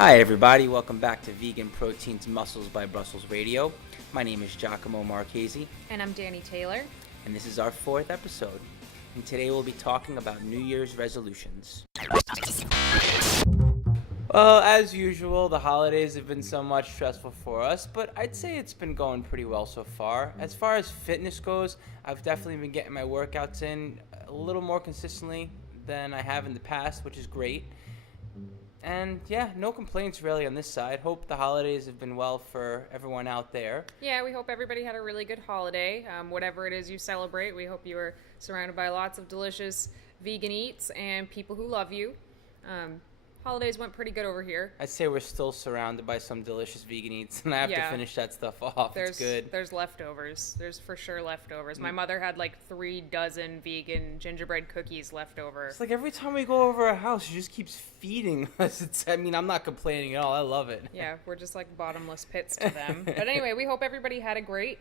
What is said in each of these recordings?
Hi everybody, welcome back to Vegan Proteins Muscles by Brussels Radio. My name is Giacomo Marchese. And I'm Dani Taylor. And this is our 4th episode. And today we'll be talking about New Year's resolutions. Well, as usual, the holidays have been somewhat stressful for us, but I'd say it's been going pretty well so far. As far as fitness goes, I've definitely been getting my workouts in a little more consistently than I have in the past, which is great. And yeah, no complaints really on this side. Hope the holidays have been well for everyone out there. Yeah, we hope everybody had a really good holiday. Whatever it is you celebrate, we hope you were surrounded by lots of delicious vegan eats and people who love you. Holidays went pretty good over here. I'd say we're still surrounded by some delicious vegan eats, and I have to finish that stuff off. It's good. There's leftovers. There's for sure leftovers. My mother had like 3 dozen vegan gingerbread cookies left over. It's like every time we go over our house, she just keeps feeding us. I'm not complaining at all. I love it. Yeah, we're just like bottomless pits to them. But anyway, we hope everybody had a great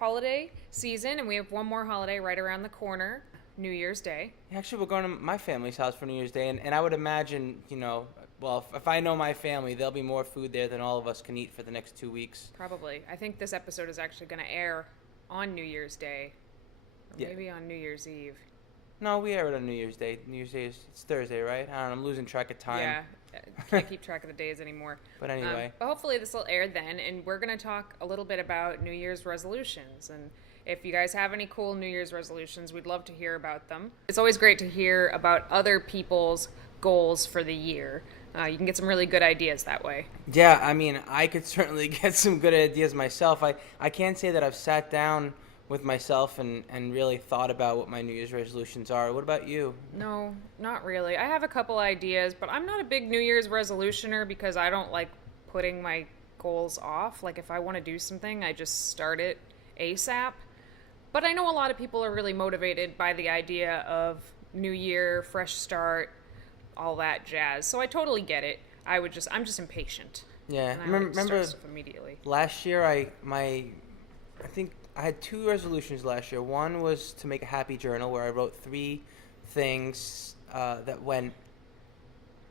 holiday season, and we have one more holiday right around the corner. New Year's Day. Actually, we're going to my family's house for New Year's Day, and I would imagine, if I know my family, there'll be more food there than all of us can eat for the next 2 weeks. Probably. I think this episode is actually going to air on New Year's Day, or maybe on New Year's Eve. No, we air it on New Year's Day. New Year's Day it's Thursday, right? I don't know. I'm losing track of time. Yeah, can't keep track of the days anymore. But anyway. But hopefully this will air then, and we're going to talk a little bit about New Year's resolutions. And if you guys have any cool New Year's resolutions, we'd love to hear about them. It's always great to hear about other people's goals for the year. You can get some really good ideas that way. Yeah, I could certainly get some good ideas myself. I can't say that I've sat down with myself and really thought about what my New Year's resolutions are. What about you? No, not really. I have a couple ideas, but I'm not a big New Year's resolutioner because I don't like putting my goals off. Like if I want to do something, I just start it ASAP. But I know a lot of people are really motivated by the idea of new year, fresh start, all that jazz. So I totally get it. I'm just impatient. Yeah, remember immediately. Last year I think I had 2 resolutions last year. One was to make a happy journal where I wrote 3 things that went.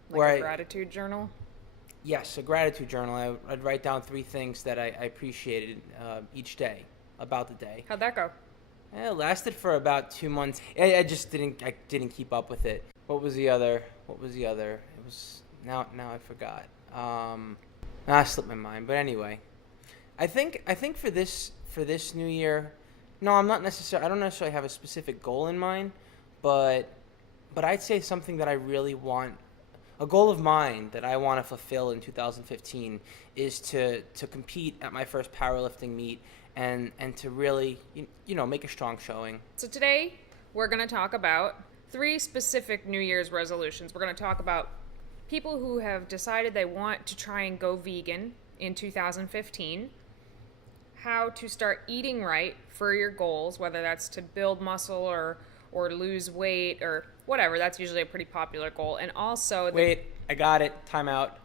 Like a gratitude journal? Yes, a gratitude journal. I'd write down 3 things that I appreciated each day about the day. How'd that go? It lasted for about 2 months. I just didn't keep up with it. What was the other? It was now I forgot. I slipped my mind. But anyway, I think for this new year, no, I don't necessarily have a specific goal in mind, but I'd say something that I really want. A goal of mine that I want to fulfill in 2015 is to compete at my first powerlifting meet and to really, make a strong showing. So today we're going to talk about 3 specific New Year's resolutions. We're going to talk about people who have decided they want to try and go vegan in 2015, how to start eating right for your goals, whether that's to build muscle or lose weight or whatever. That's usually a pretty popular goal. And also... Wait, I got it. Time out.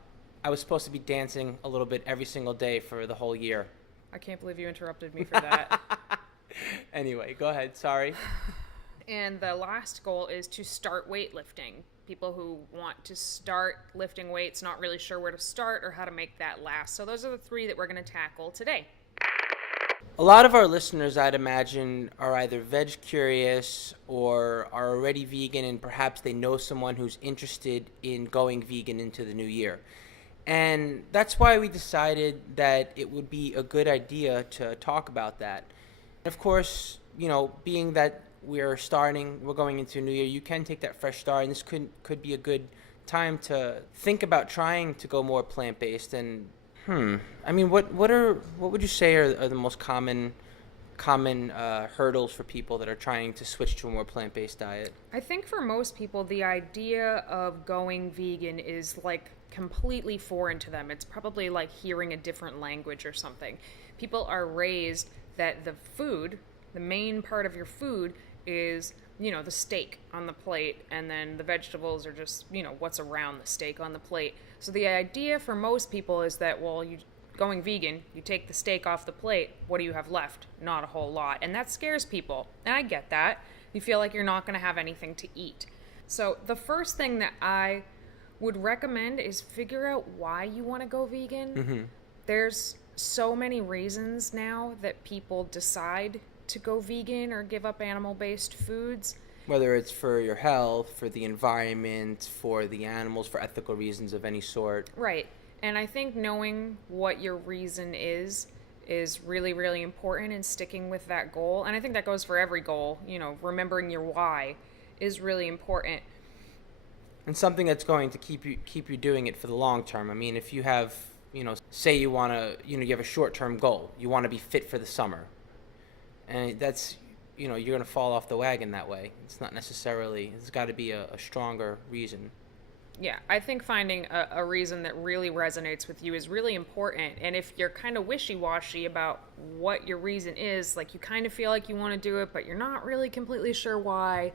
I was supposed to be dancing a little bit every single day for the whole year. I can't believe you interrupted me for that. Anyway, go ahead. Sorry. And the last goal is to start weightlifting. People who want to start lifting weights, not really sure where to start or how to make that last. So those are the 3 that we're going to tackle today. A lot of our listeners, I'd imagine, are either veg curious or are already vegan, and perhaps they know someone who's interested in going vegan into the new year. And that's why we decided that it would be a good idea to talk about that. Of course, being that we're going into a new year, you can take that fresh start, and this could be a good time to think about trying to go more plant-based. And what would you say are the most common hurdles for people that are trying to switch to a more plant-based diet? I think for most people, the idea of going vegan is like completely foreign to them. It's probably like hearing a different language or something. People are raised that the main part of your food is, the steak on the plate, and then the vegetables are just, what's around the steak on the plate. So the idea for most people is that, going vegan, you take the steak off the plate, what do you have left? Not a whole lot. And that scares people. And I get that. You feel like you're not going to have anything to eat. So the first thing that I would recommend is figure out why you want to go vegan. Mm-hmm. There's so many reasons now that people decide to go vegan or give up animal-based foods. Whether it's for your health, for the environment, for the animals, for ethical reasons of any sort. Right. And I think knowing what your reason is really, really important, and sticking with that goal. And I think that goes for every goal. You know, remembering your why is really important. And something that's going to keep you doing it for the long term. I mean, if you have, say you want to, you have a short-term goal. You want to be fit for the summer. And that's, you're going to fall off the wagon that way. It's not necessarily, it's got to be a stronger reason. Yeah, I think finding a reason that really resonates with you is really important. And if you're kind of wishy-washy about what your reason is, like you kind of feel like you want to do it, but you're not really completely sure why,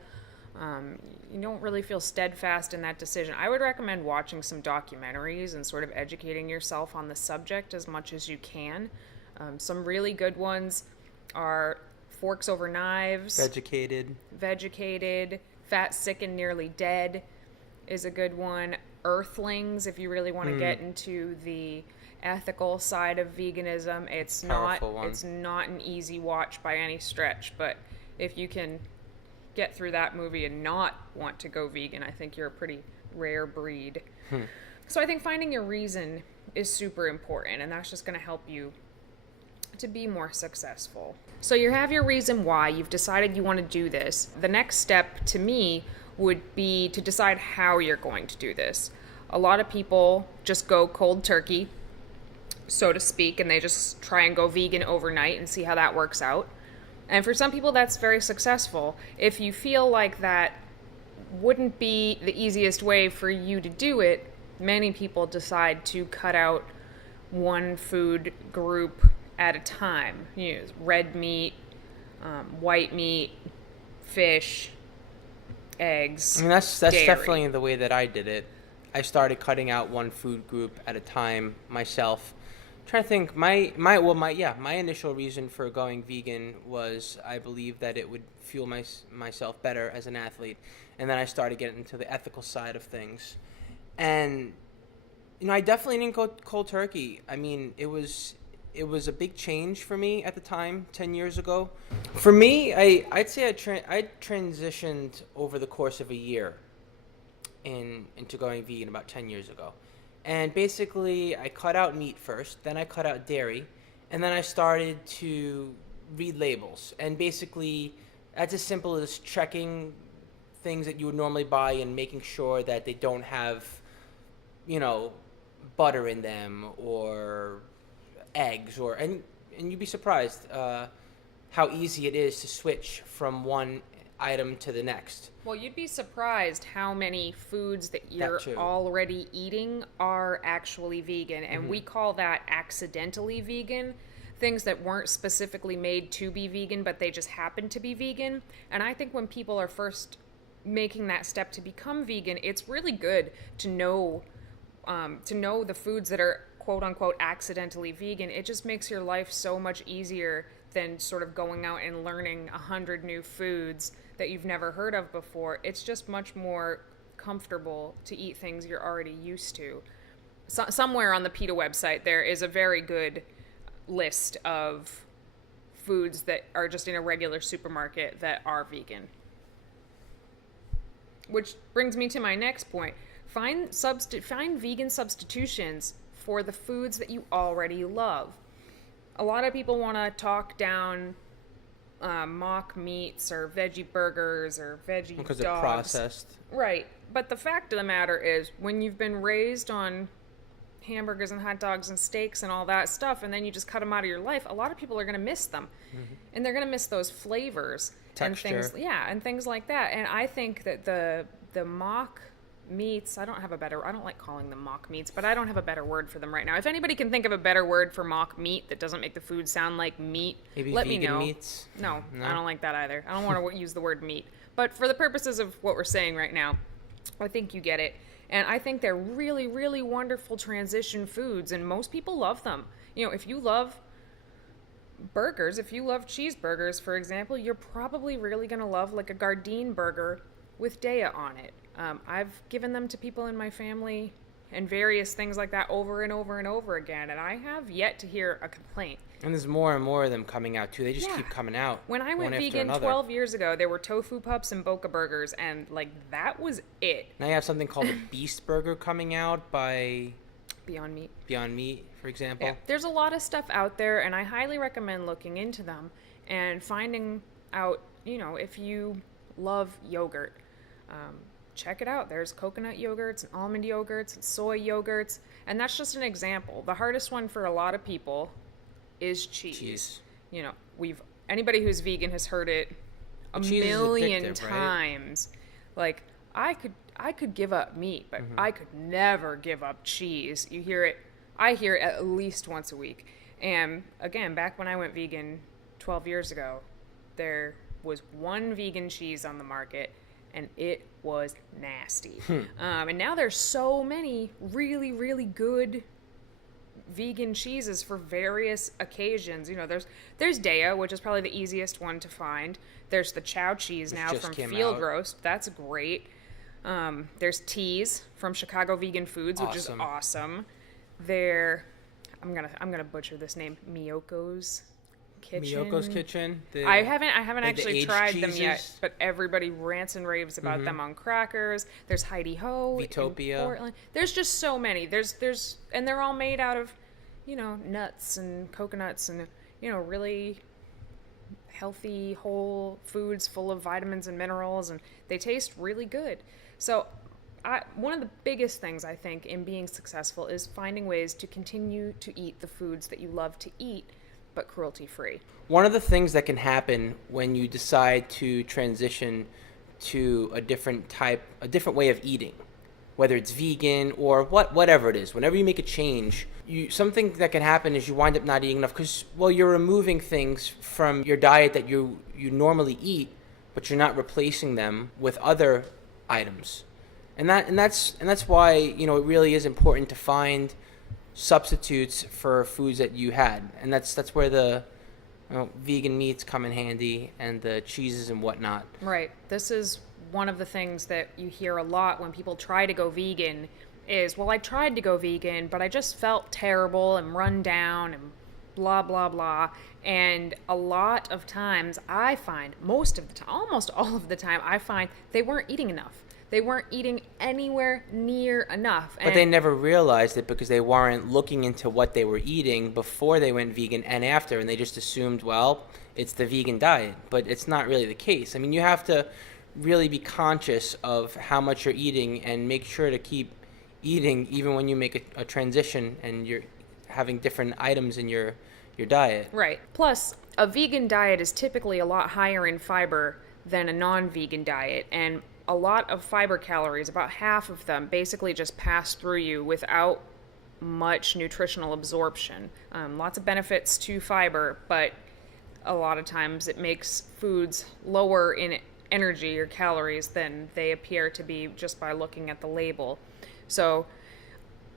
you don't really feel steadfast in that decision, I would recommend watching some documentaries and sort of educating yourself on the subject as much as you can. Some really good ones are Forks Over Knives, Vegucated, Fat, Sick, and Nearly Dead is a good one. Earthlings, if you really want to get into the ethical side of veganism. It's not an easy watch by any stretch, but if you can get through that movie and not want to go vegan, I think you're a pretty rare breed. So I think finding your reason is super important, and that's just going to help you to be more successful. So you have your reason why, you've decided you want to do this. The next step to me would be to decide how you're going to do this. A lot of people just go cold turkey, so to speak, and they just try and go vegan overnight and see how that works out. And for some people, that's very successful. If you feel like that wouldn't be the easiest way for you to do it, many people decide to cut out one food group at a time. Red meat, white meat, fish, eggs. I mean, that's dairy. Definitely the way that I did it. I started cutting out one food group at a time myself. Trying to think, my initial reason for going vegan was I believed that it would fuel myself better as an athlete, and then I started getting into the ethical side of things, and I definitely didn't go cold turkey. I mean, it was a big change for me at the time, 10 years ago. For me, I'd say I transitioned over the course of a year into going vegan about 10 years ago. And basically, I cut out meat first, then I cut out dairy, and then I started to read labels. And basically, that's as simple as checking things that you would normally buy and making sure that they don't have, butter in them or eggs, and you'd be surprised how easy it is to switch from one item to the next. Well, you'd be surprised how many foods that you're already eating are actually vegan, and we call that accidentally vegan. Things that weren't specifically made to be vegan, but they just happen to be vegan. And I think when people are first making that step to become vegan, it's really good to know the foods that are quote unquote accidentally vegan. It just makes your life so much easier than sort of going out and learning 100 new foods that you've never heard of before. It's just much more comfortable to eat things you're already used to. Somewhere on the PETA website there is a very good list of foods that are just in a regular supermarket that are vegan. Which brings me to my next point. Find vegan substitutions for the foods that you already love. A lot of people want to talk down mock meats or veggie burgers or veggie because dogs. They're processed. Right. But the fact of the matter is, when you've been raised on hamburgers and hot dogs and steaks and all that stuff, and then you just cut them out of your life, a lot of people are going to miss them. And they're going to miss those flavors. Texture. And things like that. And I think that the mock meats, I don't like calling them mock meats, but I don't have a better word for them right now. If anybody can think of a better word for mock meat that doesn't make the food sound like meat, let me know. Meats? No, I don't like that either. I don't want to use the word meat. But for the purposes of what we're saying right now, I think you get it. And I think they're really, really wonderful transition foods, and most people love them. If you love burgers, if you love cheeseburgers, for example, you're probably really going to love like a Gardein burger with Daya on it. I've given them to people in my family and various things like that over and over and over again, and I have yet to hear a complaint. And there's more and more of them coming out too. They just Yeah. keep coming out. When I went one after vegan another. 12 years ago, there were tofu pups and Boca burgers, and like that was it. Now you have something called a Beast Burger coming out by Beyond Meat. Beyond Meat, for example. Yeah. There's a lot of stuff out there, and I highly recommend looking into them and finding out, if you love yogurt, check it out. There's coconut yogurts and almond yogurts and soy yogurts, and that's just an example. The hardest one for a lot of people is cheese. Anybody who's vegan has heard it a million times. Right? Like, I could give up meat, but I could never give up cheese. I hear it at least once a week. And again, back when I went vegan 12 years ago, there was one vegan cheese on the market, and it was nasty. And now there's so many really, really good vegan cheeses for various occasions. There's Daya, which is probably the easiest one to find. There's the Chow cheese now from Field Roast. That's great. There's Teas from Chicago Vegan Foods, which is awesome. I'm gonna butcher this name, Miyoko's Kitchen. I haven't actually tried them yet, but everybody rants and raves about them on crackers. There's Heidi Ho, Vitopia. In Portland. There's just so many. And they're all made out of, nuts and coconuts and really healthy whole foods full of vitamins and minerals, and they taste really good. So one of the biggest things I think in being successful is finding ways to continue to eat the foods that you love to eat, but cruelty-free. One of the things that can happen when you decide to transition to a different way of eating, whether it's vegan or whatever it is, whenever you make a change, something that can happen is you wind up not eating enough because, you're removing things from your diet that you normally eat, but you're not replacing them with other items. And that's why, it really is important to find substitutes for foods that you had, and that's where the vegan meats come in handy, and the cheeses and whatnot. Right. This is one of the things that you hear a lot when people try to go vegan is, I tried to go vegan, but I just felt terrible and run down and blah, blah, blah. And a lot of times I find, most of the time, almost all of the time, I find they weren't eating enough. They weren't eating anywhere near enough. But they never realized it because they weren't looking into what they were eating before they went vegan and after, and they just assumed, it's the vegan diet. But it's not really the case. I mean, you have to really be conscious of how much you're eating and make sure to keep eating even when you make a transition and you're having different items in your diet. Right. Plus, a vegan diet is typically a lot higher in fiber than a non-vegan diet, and a lot of fiber calories, about half of them, basically just pass through you without much nutritional absorption. Lots of benefits to fiber, but a lot of times it makes foods lower in energy or calories than they appear to be just by looking at the label. So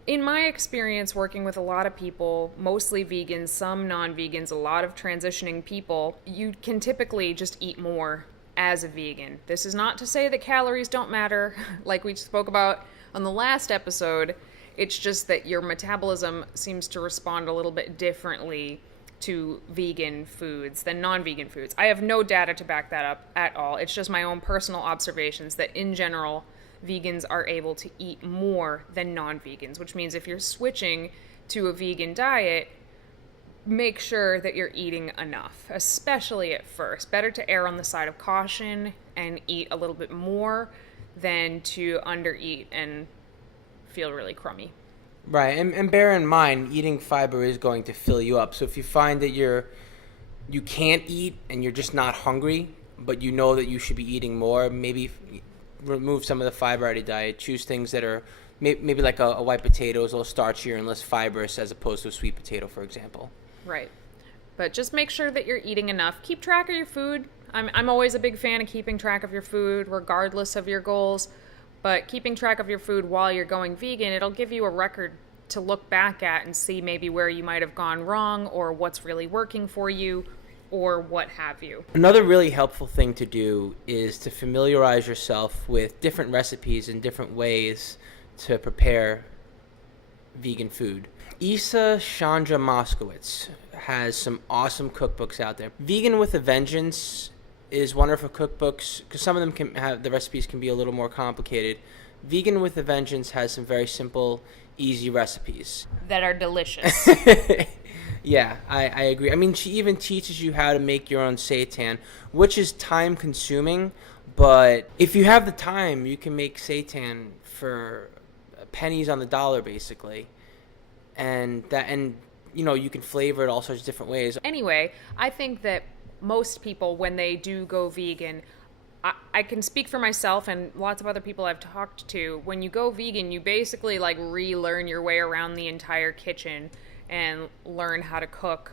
in my experience working with a lot of people, mostly vegans, some non-vegans, a lot of transitioning people, you can typically just eat more as a vegan. This is not to say that calories don't matter, like we spoke about on the last episode. It's just that your metabolism seems to respond a little bit differently to vegan foods than non-vegan foods. I have no data to back that up at all. It's just my own personal observations that in general, vegans are able to eat more than non-vegans, which means if you're switching to a vegan diet, make sure that you're eating enough, especially at first. Better to err on the side of caution and eat a little bit more than to undereat and feel really crummy. Right, and bear in mind, eating fiber is going to fill you up. So if you find that you can't eat and you're just not hungry, but you know that you should be eating more, maybe remove some of the fiber out of your diet. Choose things that are maybe like a white potato is a little starchier and less fibrous as opposed to a sweet potato, for example. Right. But just make sure that you're eating enough. Keep track of your food. I'm always a big fan of keeping track of your food, regardless of your goals. But keeping track of your food while you're going vegan, it'll give you a record to look back at and see maybe where you might have gone wrong or what's really working for you. or what have you. Another really helpful thing to do is to familiarize yourself with different recipes and different ways to prepare vegan food. Isa Chandra Moskowitz has some awesome cookbooks out there. Vegan with a Vengeance is one of her cookbooks because some of them can have the recipes can be a little more complicated. Vegan with a Vengeance has some very simple, easy recipes that are delicious. Yeah, I agree. I mean, she even teaches you how to make your own seitan, which is time consuming, but if you have the time, you can make seitan for pennies on the dollar, basically. And you can flavor it all sorts of different ways. Anyway, I think that most people, when they do go vegan, I can speak for myself and lots of other people I've talked to. When you go vegan, you basically like relearn your way around the entire kitchen and learn how to cook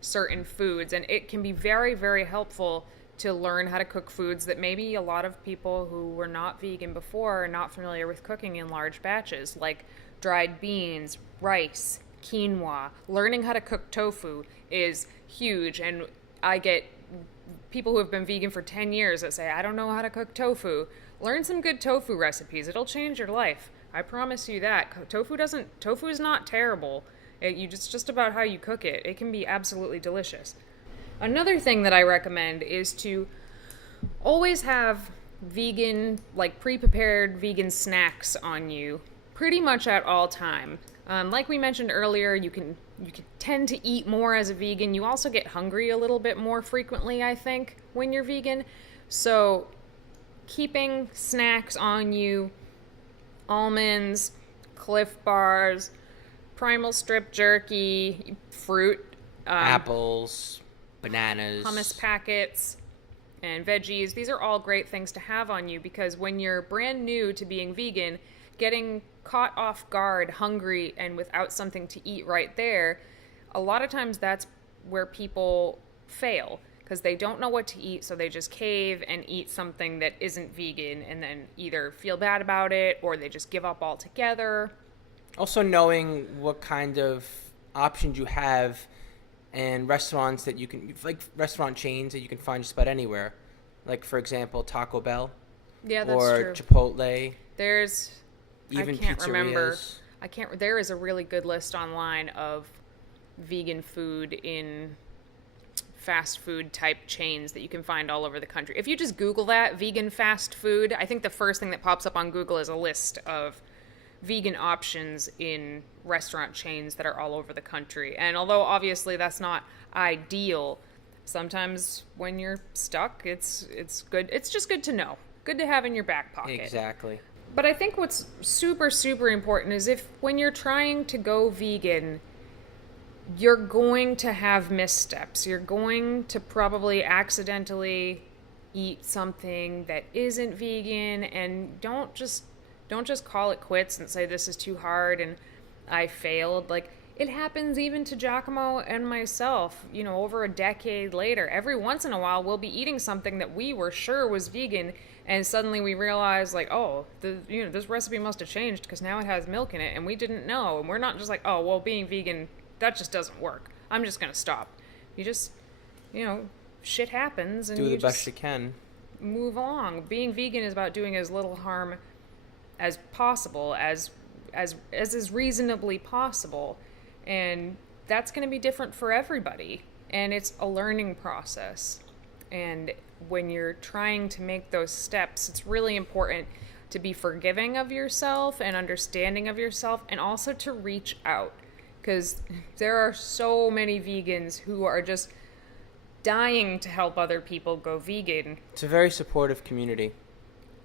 certain foods. And it can be very, very helpful to learn how to cook foods that maybe a lot of people who were not vegan before are not familiar with cooking in large batches, like dried beans, rice, quinoa. Learning how to cook tofu is huge, and I get people who have been vegan for 10 years that say, I don't know how to cook tofu. Learn some good tofu recipes. It'll change your life. I promise you that. Tofu is not terrible. It's just about how you cook it. It can be absolutely delicious. Another thing that I recommend is to always have vegan, like pre-prepared vegan snacks on you pretty much at all time. Like we mentioned earlier, you can tend to eat more as a vegan. You also get hungry a little bit more frequently, I think, when you're vegan. So keeping snacks on you, almonds, Cliff Bars, Primal Strip Jerky, fruit, apples, bananas, hummus packets, and veggies. These are all great things to have on you because when you're brand new to being vegan, getting caught off guard, hungry, and without something to eat right there, a lot of times that's where people fail because they don't know what to eat, so they just cave and eat something that isn't vegan and then either feel bad about it or they just give up altogether. Also knowing what kind of options you have and restaurants that you can, like restaurant chains that you can find just about anywhere. Like, for example, Taco Bell. Yeah, that's or true. Chipotle. There's... Even I can't pizzerias. remember. There is a really good list online of vegan food in fast food type chains that you can find all over the country. If you just Google that, vegan fast food, I think the first thing that pops up on Google is a list of vegan options in restaurant chains that are all over the country. And although obviously that's not ideal, sometimes when you're stuck, it's good. It's just good to know. Good to have in your back pocket. Exactly. But I think what's super, super important is when you're trying to go vegan, you're going to have missteps. You're going to probably accidentally eat something that isn't vegan, and don't just call it quits and say this is too hard and I failed. Like, it happens even to Giacomo and myself, over a decade later. Every once in a while we'll be eating something that we were sure was vegan, and suddenly we realize, like, this recipe must have changed because now it has milk in it, and we didn't know. And we're not just like, oh, well, being vegan, that just doesn't work. I'm just going to stop. You just, shit happens, and do the you best just you can. move along. Being vegan is about doing as little harm as possible, as is reasonably possible. And that's going to be different for everybody. And it's a learning process. And when you're trying to make those steps, it's really important to be forgiving of yourself and understanding of yourself, and also to reach out. Because there are so many vegans who are just dying to help other people go vegan. It's a very supportive community.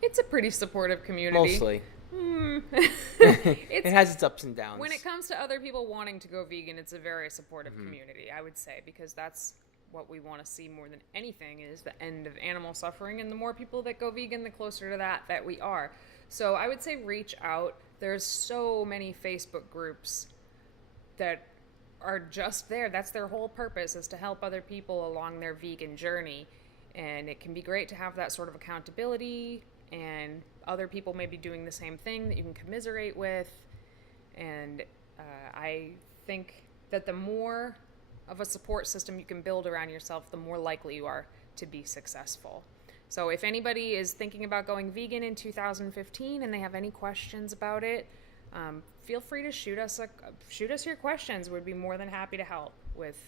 It's a pretty supportive community. Mostly. It has its ups and downs. When it comes to other people wanting to go vegan, it's a very supportive community, I would say, because that's what we want to see more than anything is the end of animal suffering, and the more people that go vegan, the closer to that we are. So I would say reach out. There's so many Facebook groups that are just there. That's their whole purpose, is to help other people along their vegan journey. And it can be great to have that sort of accountability, and other people may be doing the same thing that you can commiserate with. And I think that the more of a support system you can build around yourself, the more likely you are to be successful. So if anybody is thinking about going vegan in 2015 and they have any questions about it, feel free to shoot us your questions. We'd be more than happy to help with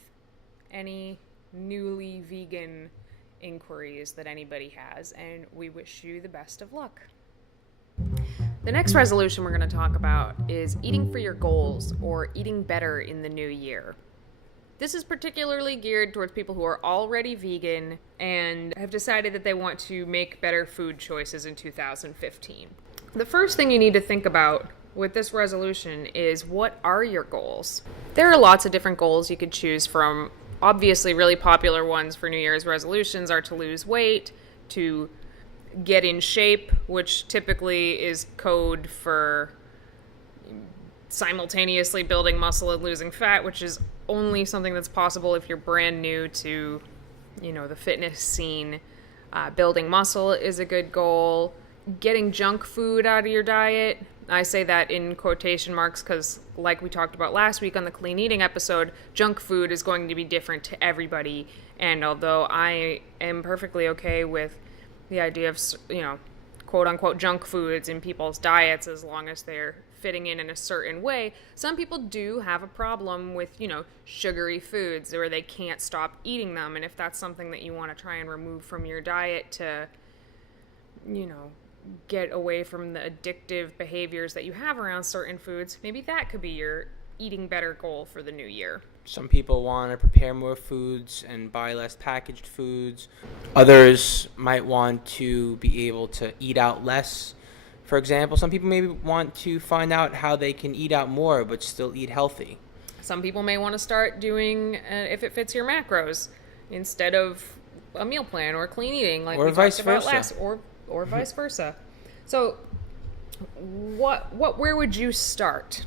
any newly vegan inquiries that anybody has, and we wish you the best of luck. The next resolution we're going to talk about is eating for your goals, or eating better in the new year. This is particularly geared towards people who are already vegan and have decided that they want to make better food choices in 2015. The first thing you need to think about with this resolution is, what are your goals? There are lots of different goals you could choose from. Obviously, really popular ones for New Year's resolutions are to lose weight, to get in shape, which typically is code for simultaneously building muscle and losing fat, which is only something that's possible if you're brand new to, the fitness scene. Building muscle is a good goal. Getting junk food out of your diet. I say that in quotation marks because, like we talked about last week on the clean eating episode, junk food is going to be different to everybody. And although I am perfectly okay with the idea of, quote unquote junk foods in people's diets as long as they're fitting in a certain way, some people do have a problem with, sugary foods where they can't stop eating them. And if that's something that you want to try and remove from your diet to, get away from the addictive behaviors that you have around certain foods, maybe that could be your eating better goal for the new year. Some people want to prepare more foods and buy less packaged foods. Others might want to be able to eat out less. For example, some people maybe want to find out how they can eat out more but still eat healthy. Some people may want to start doing, if it fits your macros, instead of a meal plan or clean eating, like or we vice talked about versa. last, or vice versa. So, where would you start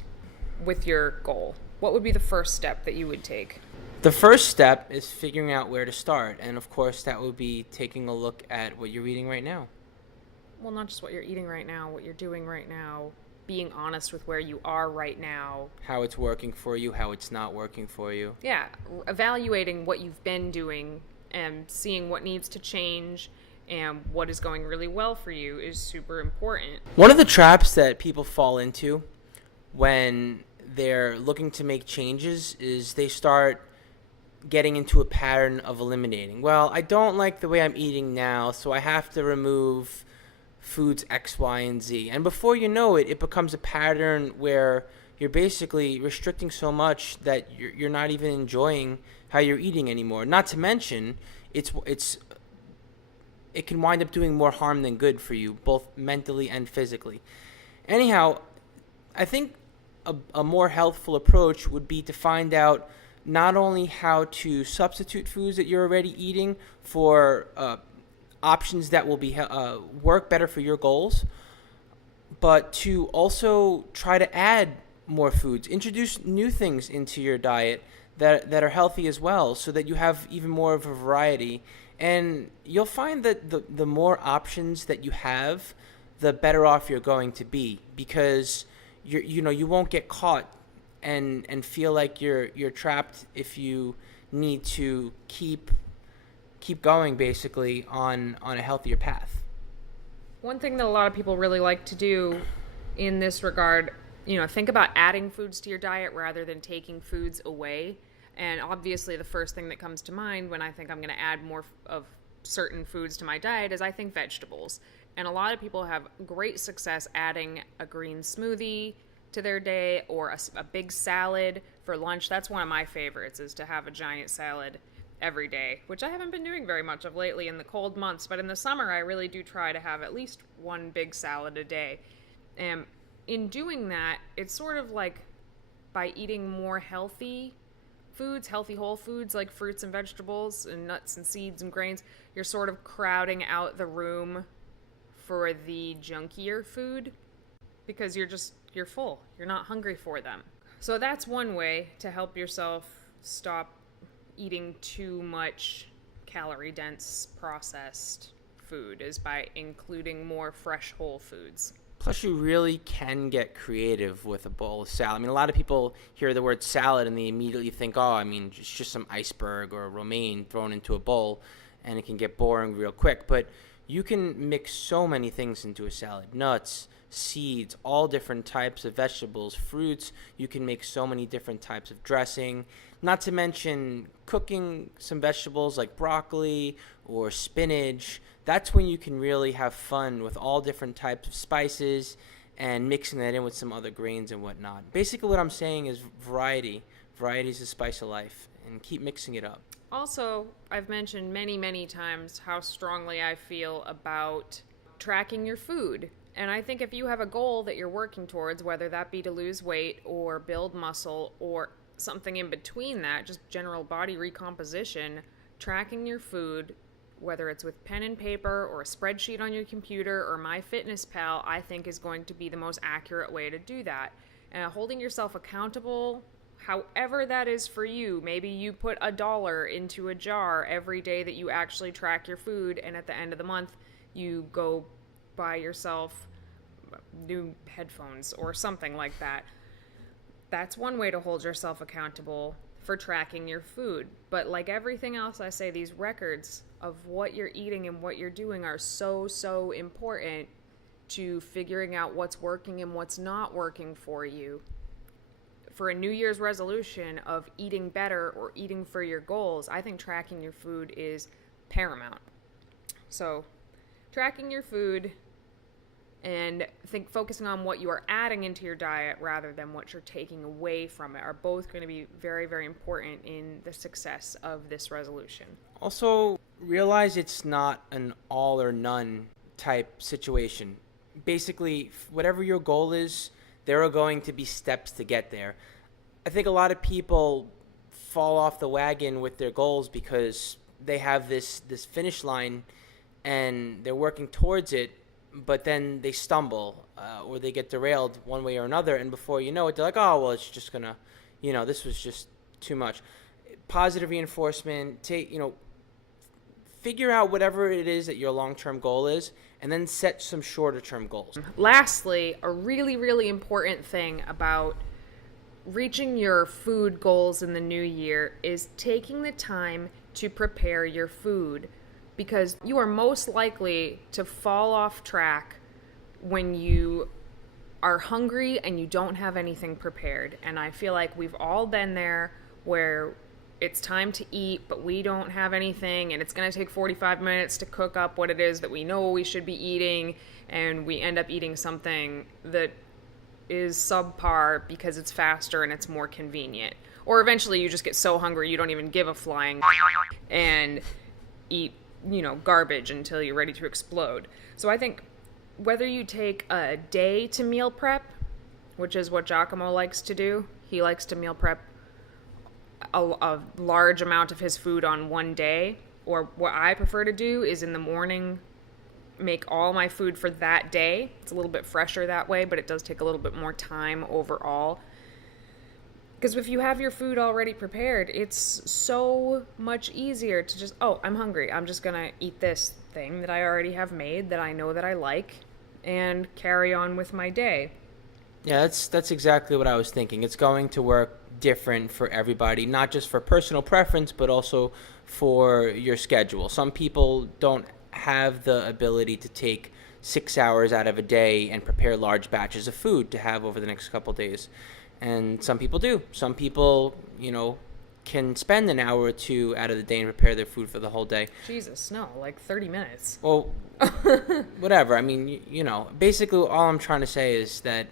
with your goal? What would be the first step that you would take? The first step is figuring out where to start, and of course that would be taking a look at what you're eating right now. Well, not just what you're eating right now, what you're doing right now, being honest with where you are right now. How it's working for you, how it's not working for you. Yeah, evaluating what you've been doing and seeing what needs to change and what is going really well for you is super important. One of the traps that people fall into when they're looking to make changes is they start getting into a pattern of eliminating. Well, I don't like the way I'm eating now, so I have to remove foods X, Y, and Z. And before you know it, it becomes a pattern where you're basically restricting so much that you're not even enjoying how you're eating anymore. Not to mention, it can wind up doing more harm than good for you, both mentally and physically. Anyhow, I think a more healthful approach would be to find out not only how to substitute foods that you're already eating for options that will be work better for your goals, but to also try to add more foods, introduce new things into your diet that are healthy as well, so that you have even more of a variety. And you'll find that the more options that you have, the better off you're going to be, because you won't get caught and feel like you're trapped if you need to keep going basically on a healthier path. One thing that a lot of people really like to do in this regard, think about adding foods to your diet rather than taking foods away. And obviously the first thing that comes to mind when I think I'm going to add more of certain foods to my diet is I think vegetables. And a lot of people have great success adding a green smoothie to their day or a big salad for lunch. That's one of my favorites, is to have a giant salad every day, which I haven't been doing very much of lately in the cold months. But in the summer, I really do try to have at least one big salad a day. And in doing that, it's sort of like by eating more healthy foods, healthy whole foods like fruits and vegetables and nuts and seeds and grains, you're sort of crowding out the room for the junkier food because you're full. You're not hungry for them. So that's one way to help yourself stop eating too much calorie-dense processed food, is by including more fresh whole foods. Plus, you really can get creative with a bowl of salad. I mean, a lot of people hear the word salad and they immediately think, oh, I mean, it's just some iceberg or romaine thrown into a bowl, and it can get boring real quick. But you can mix so many things into a salad: nuts, seeds, all different types of vegetables, fruits. You can make so many different types of dressing. Not to mention cooking some vegetables like broccoli or spinach. That's when you can really have fun with all different types of spices and mixing that in with some other grains and whatnot. Basically, what I'm saying is variety. Variety is the spice of life, and keep mixing it up. Also, I've mentioned many, many times how strongly I feel about tracking your food. And I think if you have a goal that you're working towards, whether that be to lose weight or build muscle or something in between that, just general body recomposition, tracking your food, whether it's with pen and paper or a spreadsheet on your computer or MyFitnessPal, I think is going to be the most accurate way to do that. And holding yourself accountable, however that is for you. Maybe you put $1 into a jar every day that you actually track your food, and at the end of the month, you go buy yourself new headphones or something like that. That's one way to hold yourself accountable for tracking your food. But like everything else I say, these records of what you're eating and what you're doing are so important to figuring out what's working and what's not working for you. For a New Year's resolution of eating better or eating for your goals, I think tracking your food is paramount. So, tracking your food and focusing on what you are adding into your diet rather than what you're taking away from it are both going to be very, very important in the success of this resolution. Also, realize it's not an all or none type situation. Basically, whatever your goal is, there are going to be steps to get there. I think a lot of people fall off the wagon with their goals because they have this finish line and they're working towards it, but then they stumble or they get derailed one way or another, and before you know it, they're like, oh, well, it's just gonna, this was just too much. Positive reinforcement, figure out whatever it is that your long-term goal is, and then set some shorter-term goals. Lastly, a really, really important thing about reaching your food goals in the new year is taking the time to prepare your food, because you are most likely to fall off track when you are hungry and you don't have anything prepared. And I feel like we've all been there where it's time to eat, but we don't have anything, and it's going to take 45 minutes to cook up what it is that we know we should be eating, and we end up eating something that is subpar because it's faster and it's more convenient. Or eventually you just get so hungry you don't even give a flying and eat, garbage until you're ready to explode. So I think whether you take a day to meal prep, which is what Giacomo likes to do, he likes to meal prep a large amount of his food on one day, or what I prefer to do is in the morning make all my food for that day. It's a little bit fresher that way, but it does take a little bit more time overall. Because if you have your food already prepared, it's so much easier to just, I'm hungry. I'm just going to eat this thing that I already have made that I know that I like and carry on with my day. Yeah, that's exactly what I was thinking. It's going to work different for everybody, not just for personal preference, but also for your schedule. Some people don't have the ability to take 6 hours out of a day and prepare large batches of food to have over the next couple days. And some people do. Some people, can spend an hour or two out of the day and prepare their food for the whole day. Jesus, no, like 30 minutes. Well, whatever. I mean, basically all I'm trying to say is that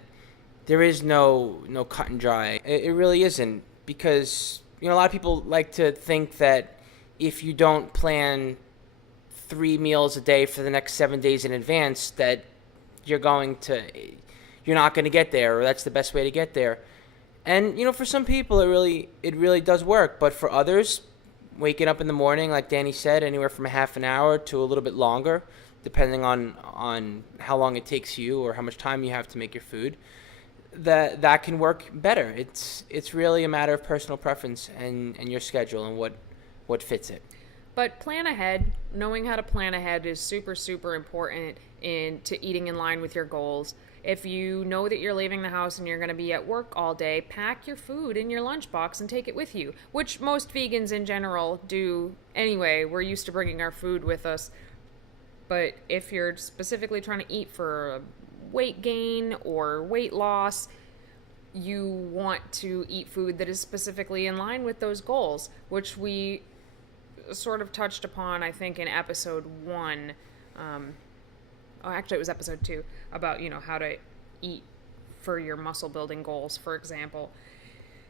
there is no cut and dry. It really isn't, because, a lot of people like to think that if you don't plan 3 meals a day for the next 7 days in advance, that you're not going to get there, or that's the best way to get there. And, for some people, it really does work. But for others, waking up in the morning, like Dani said, anywhere from a half an hour to a little bit longer, depending on how long it takes you or how much time you have to make your food, that can work better. It's really a matter of personal preference and your schedule and what fits it. But plan ahead. Knowing how to plan ahead is super, super important to eating in line with your goals. If you know that you're leaving the house and you're going to be at work all day, pack your food in your lunchbox and take it with you, which most vegans in general do anyway. We're used to bringing our food with us. But if you're specifically trying to eat for weight gain or weight loss, you want to eat food that is specifically in line with those goals, which we sort of touched upon, I think, in episode 1. Actually, it was episode 2 about, how to eat for your muscle building goals, for example.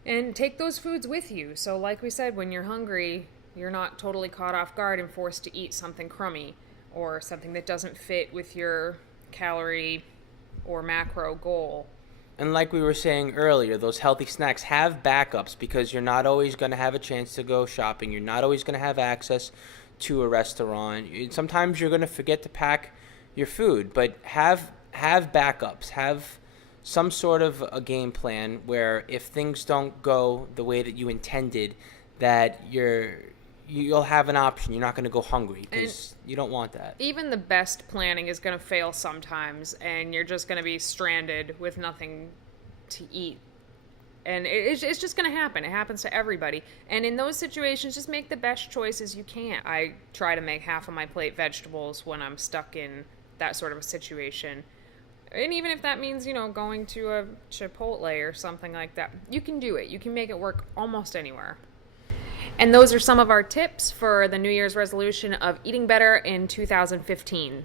And take those foods with you. So like we said, when you're hungry, you're not totally caught off guard and forced to eat something crummy or something that doesn't fit with your calorie or macro goal. And like we were saying earlier, those healthy snacks have backups because you're not always going to have a chance to go shopping. You're not always going to have access to a restaurant. Sometimes you're going to forget to pack your food, but have backups. Have some sort of a game plan where if things don't go the way that you intended, that you'll have an option. You're not going to go hungry because you don't want that. Even the best planning is going to fail sometimes, and you're just going to be stranded with nothing to eat. And it's just going to happen. It happens to everybody. And in those situations, just make the best choices you can. I try to make half of my plate vegetables when I'm stuck in that sort of a situation. And even if that means, going to a Chipotle or something like that, you can do it. You can make it work almost anywhere. And those are some of our tips for the New Year's resolution of eating better in 2015.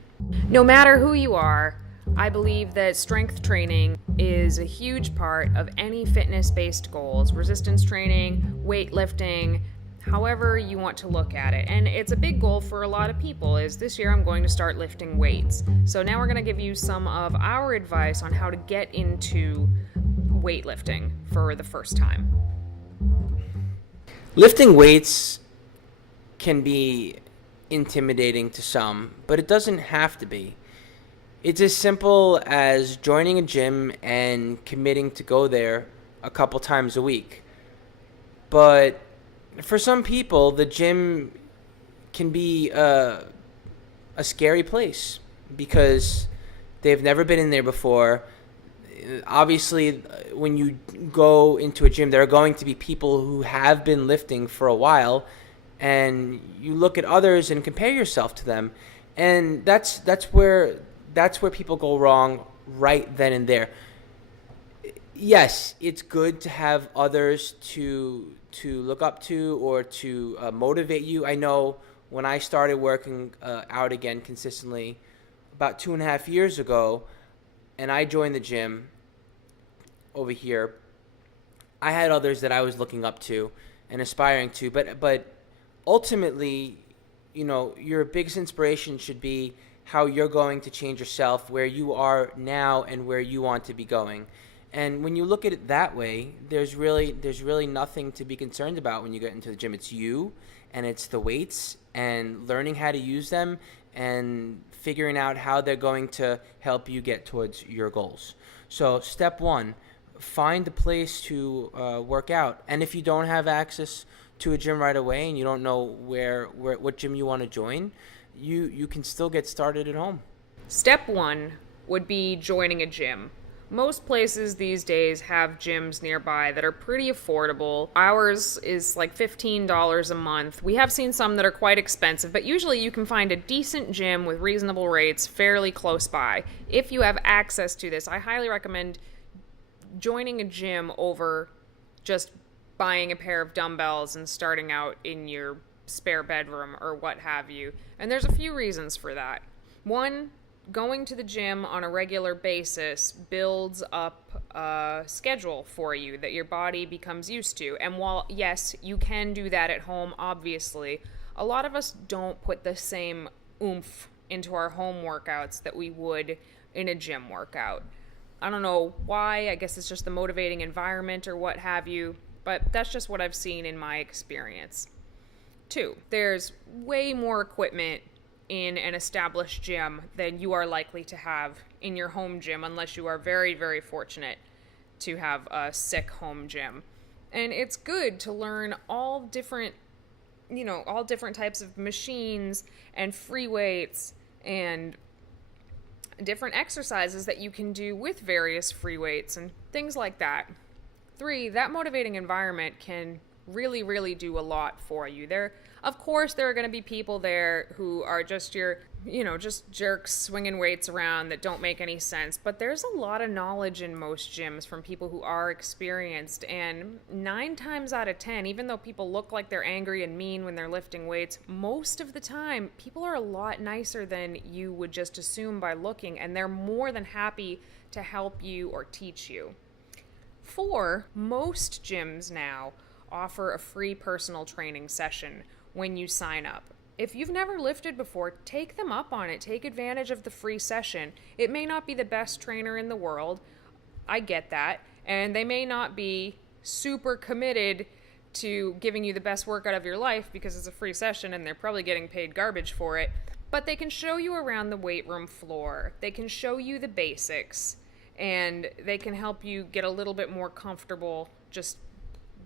No matter who you are, I believe that strength training is a huge part of any fitness-based goals, resistance training, weightlifting, however you want to look at it. And it's a big goal for a lot of people is this year I'm going to start lifting weights. So now we're going to give you some of our advice on how to get into weightlifting for the first time. Lifting weights can be intimidating to some, but it doesn't have to be. It's as simple as joining a gym and committing to go there a couple times a week. But for some people, the gym can be a scary place because they've never been in there before. Obviously, when you go into a gym, there are going to be people who have been lifting for a while, and you look at others and compare yourself to them, and that's where people go wrong right then and there. Yes, it's good to have others to look up to or to motivate you. I know when I started working out again consistently about 2.5 years ago, and I joined the gym over here, I had others that I was looking up to and aspiring to, but ultimately, your biggest inspiration should be how you're going to change yourself, where you are now and where you want to be going. And when you look at it that way, there's really nothing to be concerned about when you get into the gym. It's you and it's the weights and learning how to use them and figuring out how they're going to help you get towards your goals. So step 1, find a place to work out. And if you don't have access to a gym right away and you don't know what gym you want to join, you can still get started at home. Step 1 would be joining a gym. Most places these days have gyms nearby that are pretty affordable. Ours is like $15 a month. We have seen some that are quite expensive, but usually you can find a decent gym with reasonable rates fairly close by. If you have access to this, I highly recommend joining a gym over just buying a pair of dumbbells and starting out in your spare bedroom or what have you. And there's a few reasons for that. One, going to the gym on a regular basis builds up a schedule for you that your body becomes used to. And while, yes, you can do that at home, obviously, a lot of us don't put the same oomph into our home workouts that we would in a gym workout. I don't know why. I guess it's just the motivating environment or what have you, but that's just what I've seen in my experience. 2, there's way more equipment in an established gym than you are likely to have in your home gym unless you are very, very fortunate to have a sick home gym. And it's good to learn all different types of machines and free weights and different exercises that you can do with various free weights and things like that. 3, that motivating environment can really, really do a lot for you. Of course, there are going to be people there who are just just jerks swinging weights around that don't make any sense. But there's a lot of knowledge in most gyms from people who are experienced. And 9 times out of 10, even though people look like they're angry and mean when they're lifting weights, most of the time, people are a lot nicer than you would just assume by looking. And they're more than happy to help you or teach you. 4, most gyms now offer a free personal training session when you sign up. If you've never lifted before, take them up on it. Take advantage of the free session. It may not be the best trainer in the world. I get that. And they may not be super committed to giving you the best workout of your life because it's a free session and they're probably getting paid garbage for it. But they can show you around the weight room floor. They can show you the basics. And they can help you get a little bit more comfortable just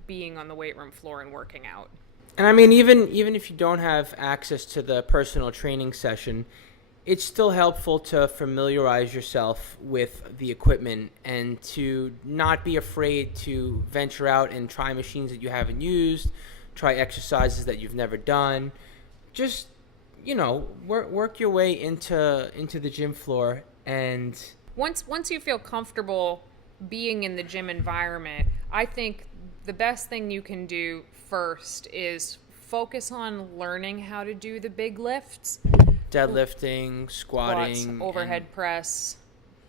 being on the weight room floor and working out. And I mean, even if you don't have access to the personal training session, it's still helpful to familiarize yourself with the equipment and to not be afraid to venture out and try machines that you haven't used, try exercises that you've never done. Just, work your way into the gym floor. And once you feel comfortable being in the gym environment, I think the best thing you can do first is focus on learning how to do the big lifts. Deadlifting, squatting, squats, overhead press,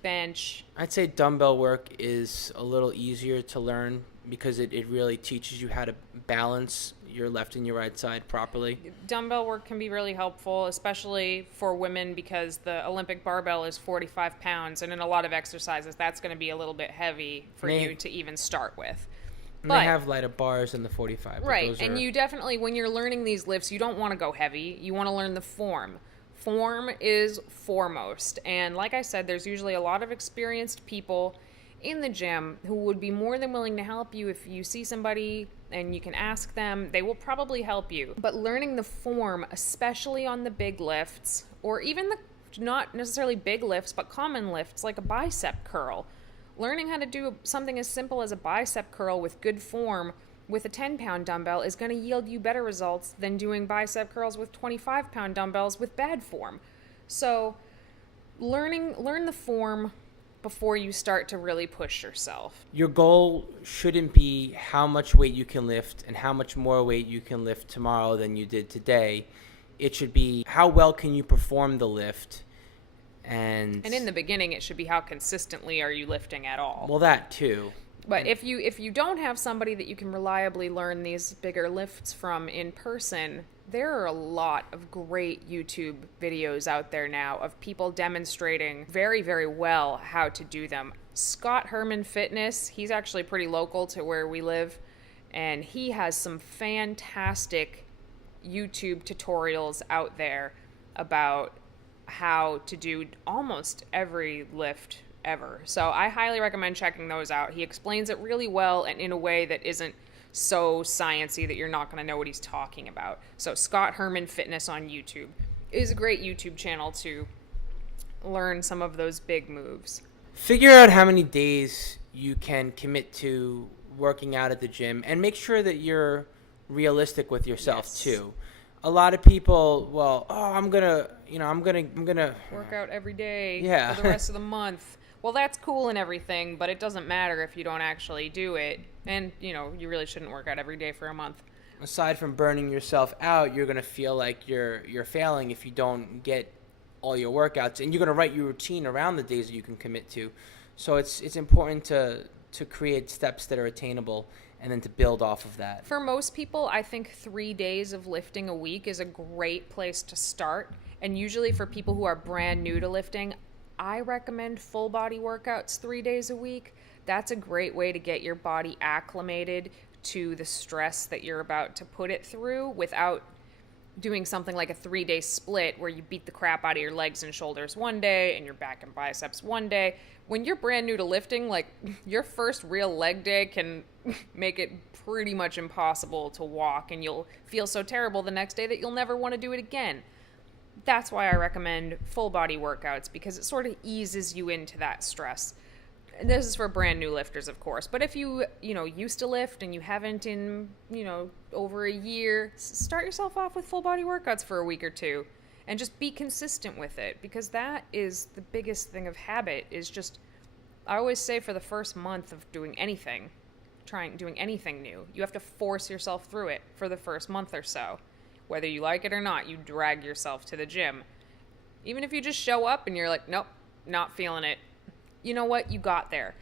bench. I'd say dumbbell work is a little easier to learn because it really teaches you how to balance your left and your right side properly. Dumbbell work can be really helpful, especially for women, because the Olympic barbell is 45 pounds, and in a lot of exercises, that's going to be a little bit heavy for you to even start with. And they have lighter bars in the 45. Right, and you definitely, when you're learning these lifts, you don't want to go heavy. You want to learn the form. Form is foremost. And like I said, there's usually a lot of experienced people in the gym who would be more than willing to help you. If you see somebody and you can ask them, they will probably help you. But learning the form, especially on the big lifts, or even the not necessarily big lifts, but common lifts like a bicep curl, learning how to do something as simple as a bicep curl with good form with a 10-pound dumbbell is going to yield you better results than doing bicep curls with 25-pound dumbbells with bad form. So learn the form before you start to really push yourself. Your goal shouldn't be how much weight you can lift and how much more weight you can lift tomorrow than you did today. It should be how well can you perform the lift. And in the beginning, it should be how consistently are you lifting at all. Well, that too. But if you don't have somebody that you can reliably learn these bigger lifts from in person, there are a lot of great YouTube videos out there now of people demonstrating very, very well how to do them. Scott Herman Fitness, he's actually pretty local to where we live, and he has some fantastic YouTube tutorials out there about how to do almost every lift ever. So I highly recommend checking those out. He explains it really well and in a way that isn't so sciencey that you're not going to know what he's talking about. So Scott Herman Fitness on YouTube is a great YouTube channel to learn some of those big moves. Figure out how many days you can commit to working out at the gym and make sure that you're realistic with yourself too. A lot of people, I'm gonna work out every day for the rest of the month. Well, that's cool and everything, but it doesn't matter if you don't actually do it. And, you really shouldn't work out every day for a month. Aside from burning yourself out, you're going to feel like you're failing if you don't get all your workouts. And you're going to write your routine around the days that you can commit to. So it's important to create steps that are attainable and then to build off of that. For most people, I think 3 days of lifting a week is a great place to start. And usually for people who are brand new to lifting, I recommend full body workouts 3 days a week. That's a great way to get your body acclimated to the stress that you're about to put it through without doing something like a 3-day split where you beat the crap out of your legs and shoulders one day and your back and biceps one day. When you're brand new to lifting, like your first real leg day can make it pretty much impossible to walk, and you'll feel so terrible the next day that you'll never want to do it again. That's why I recommend full body workouts, because it sort of eases you into that stress. And this is for brand new lifters, of course. But if you used to lift and you haven't in, over a year, start yourself off with full body workouts for a week or two and just be consistent with it, because that is the biggest thing of habit. Is just, I always say, for the first month of doing anything new, you have to force yourself through it for the first month or so. Whether you like it or not, you drag yourself to the gym. Even if you just show up and you're like, nope, not feeling it. You know what? You got there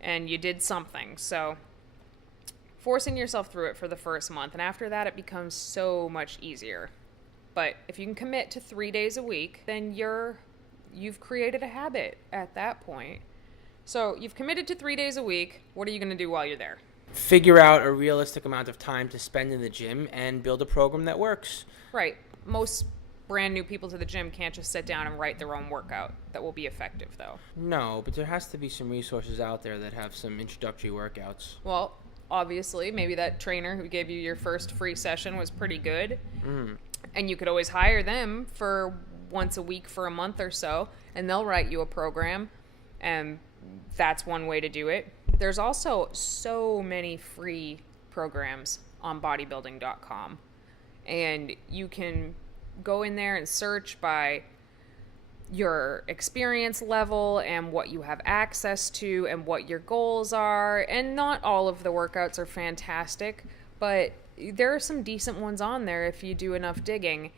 and you did something. So forcing yourself through it for the first month, and after that it becomes so much easier. But if you can commit to 3 days a week, then you've created a habit at that point. So you've committed to 3 days a week. What are you going to do while you're there? Figure out a realistic amount of time to spend in the gym and build a program that works. Right. Most brand new people to the gym can't just sit down and write their own workout that will be effective, though. No, but there has to be some resources out there that have some introductory workouts. Well, obviously, maybe that trainer who gave you your first free session was pretty good. And you could always hire them for once a week for a month or so, and they'll write you a program. And that's one way to do it. There's also so many free programs on bodybuilding.com. And you can go in there and search by your experience level and what you have access to and what your goals are. And not all of the workouts are fantastic, but there are some decent ones on there if you do enough digging.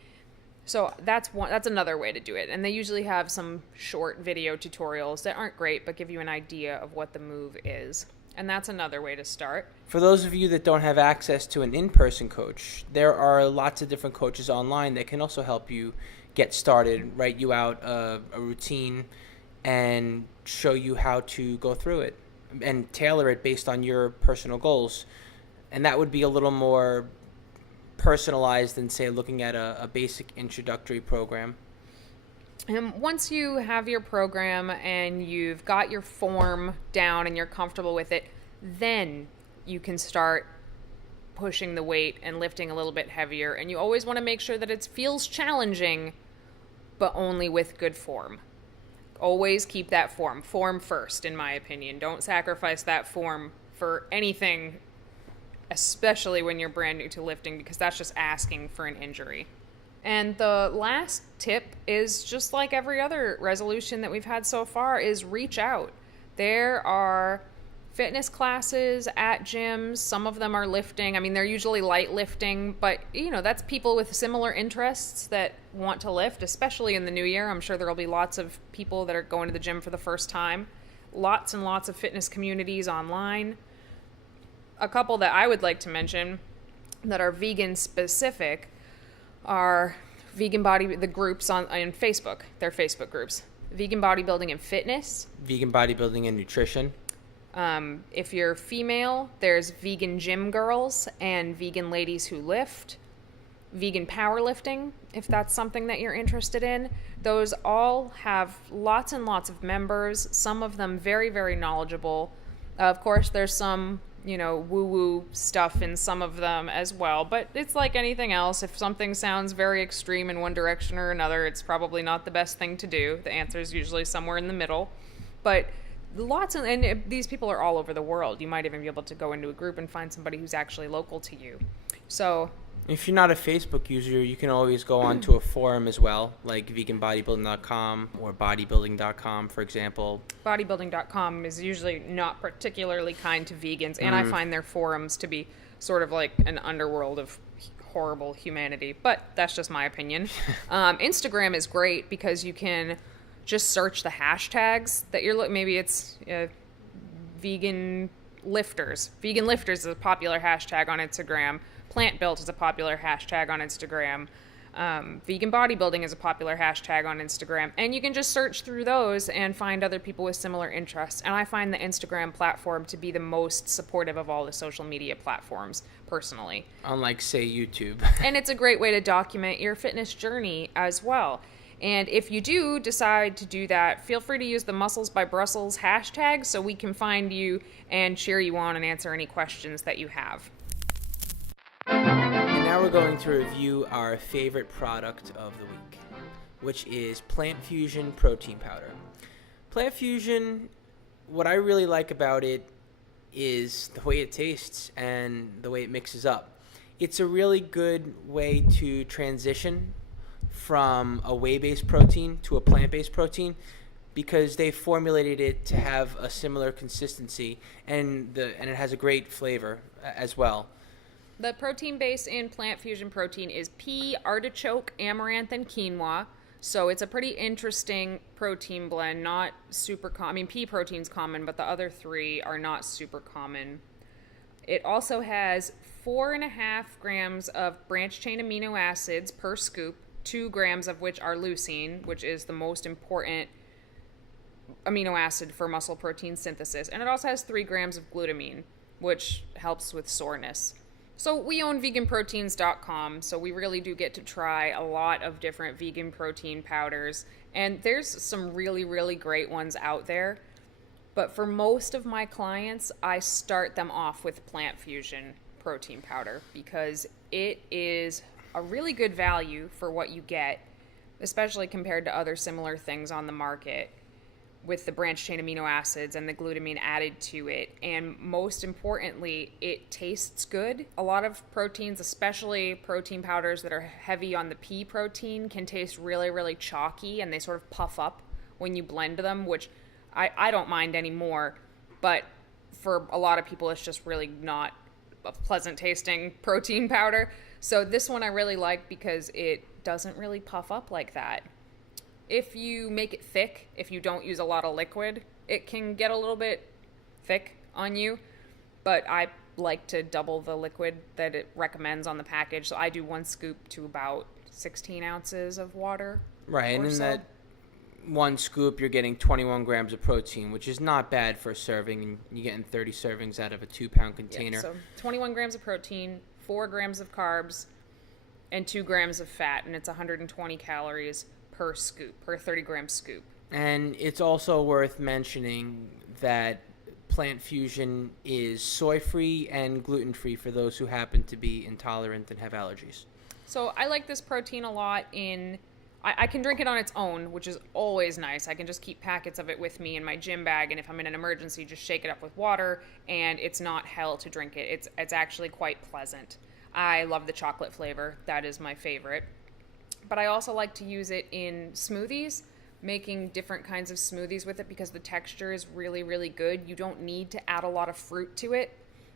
So that's another way to do it. And they usually have some short video tutorials that aren't great, but give you an idea of what the move is. And that's another way to start. For those of you that don't have access to an in-person coach, there are lots of different coaches online that can also help you get started, write you out a routine, and show you how to go through it and tailor it based on your personal goals. And that would be a little more personalized than, say, looking at a basic introductory program. And once you have your program and you've got your form down and you're comfortable with it, then you can start pushing the weight and lifting a little bit heavier. And you always want to make sure that it feels challenging, but only with good form. Always keep that form. Form first, in my opinion. Don't sacrifice that form for anything, especially when you're brand new to lifting, because that's just asking for an injury. And the last tip is, just like every other resolution that we've had so far, is reach out. There are fitness classes at gyms. Some of them are lifting. I mean, they're usually light lifting, but that's people with similar interests that want to lift, especially in the new year. I'm sure there'll be lots of people that are going to the gym for the first time. Lots and lots of fitness communities online. A couple that I would like to mention that are vegan specific are the groups on Facebook. They're Facebook groups. Vegan Bodybuilding and Fitness. Vegan Bodybuilding and Nutrition. If you're female, there's Vegan Gym Girls and Vegan Ladies Who Lift. Vegan Powerlifting, if that's something that you're interested in. Those all have lots and lots of members, some of them very, very knowledgeable. Of course, there's some woo-woo stuff in some of them as well. But it's like anything else. If something sounds very extreme in one direction or another, it's probably not the best thing to do. The answer is usually somewhere in the middle. But and these people are all over the world. You might even be able to go into a group and find somebody who's actually local to you. So if you're not a Facebook user, you can always go onto a forum as well, like veganbodybuilding.com or bodybuilding.com, for example. Bodybuilding.com is usually not particularly kind to vegans, and I find their forums to be sort of like an underworld of horrible humanity, but that's just my opinion. Instagram is great because you can just search the hashtags that you're looking. Maybe it's vegan lifters. Vegan lifters is a popular hashtag on Instagram. Plant built is a popular hashtag on Instagram. Vegan bodybuilding is a popular hashtag on Instagram. And you can just search through those and find other people with similar interests. And I find the Instagram platform to be the most supportive of all the social media platforms, personally. Unlike, say, YouTube. And it's a great way to document your fitness journey as well. And if you do decide to do that, feel free to use the Muscles by Brussels hashtag so we can find you and cheer you on and answer any questions that you have. And now we're going to review our favorite product of the week. which is Plant Fusion Protein Powder. Plant Fusion, what I really like about it is the way it tastes and the way it mixes up. It's a really good way to transition from a whey-based protein to a plant-based protein because they formulated it to have a similar consistency and it has a great flavor as well. The protein base in Plant Fusion Protein is pea, artichoke, amaranth, and quinoa. So it's a pretty interesting protein blend, not super common. I mean, pea protein's common, but the other three are not super common. It also has 4.5 grams of branched chain amino acids per scoop, 2 grams of which are leucine, which is the most important amino acid for muscle protein synthesis. And it also has 3 grams of glutamine, which helps with soreness. So we own VeganProteins.com, so we really do get to try a lot of different vegan protein powders. And there's some really, really great ones out there. But for most of my clients, I start them off with Plant Fusion protein powder because it is a really good value for what you get, especially compared to other similar things on the market with the branched chain amino acids and the glutamine added to it. And most importantly, it tastes good. A lot of proteins, especially protein powders that are heavy on the pea protein, can taste really, really chalky and they sort of puff up when you blend them, which I don't mind anymore. But for a lot of people, it's just really not a pleasant tasting protein powder. So this one I really like because it doesn't really puff up like that. If you make it thick, if you don't use a lot of liquid, it can get a little bit thick on you, but I like to double the liquid that it recommends on the package. So I do 1 scoop to about 16 ounces of water. Right, and in that 1 scoop, you're getting 21 grams of protein, which is not bad for a serving, and you're getting 30 servings out of a 2-pound container. Yeah, so 21 grams of protein, 4 grams of carbs, and 2 grams of fat, and it's 120 calories per scoop, per 30-gram scoop. And it's also worth mentioning that Plant Fusion is soy-free and gluten-free for those who happen to be intolerant and have allergies. So I like this protein a lot I can drink it on its own, which is always nice. I can just keep packets of it with me in my gym bag, and if I'm in an emergency, just shake it up with water, and it's not hell to drink it. It's actually quite pleasant. I love the chocolate flavor. That is my favorite. But I also like to use it in smoothies, making different kinds of smoothies with it because the texture is really, really good. You don't need to add a lot of fruit to it.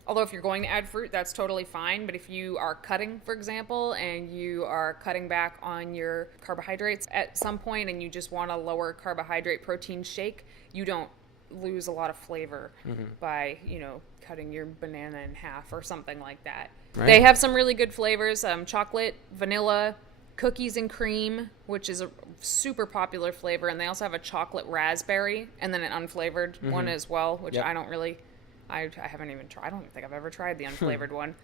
Although if you're going to add fruit, that's totally fine. But if you are cutting, for example, and you are cutting back on your carbohydrates at some point and you just want a lower carbohydrate protein shake, you don't lose a lot of flavor by, cutting your banana in half or something like that. Right. They have some really good flavors, chocolate, vanilla, cookies and cream, which is a super popular flavor. And they also have a chocolate raspberry and then an unflavored one as well, which I haven't even tried. I don't think I've ever tried the unflavored one.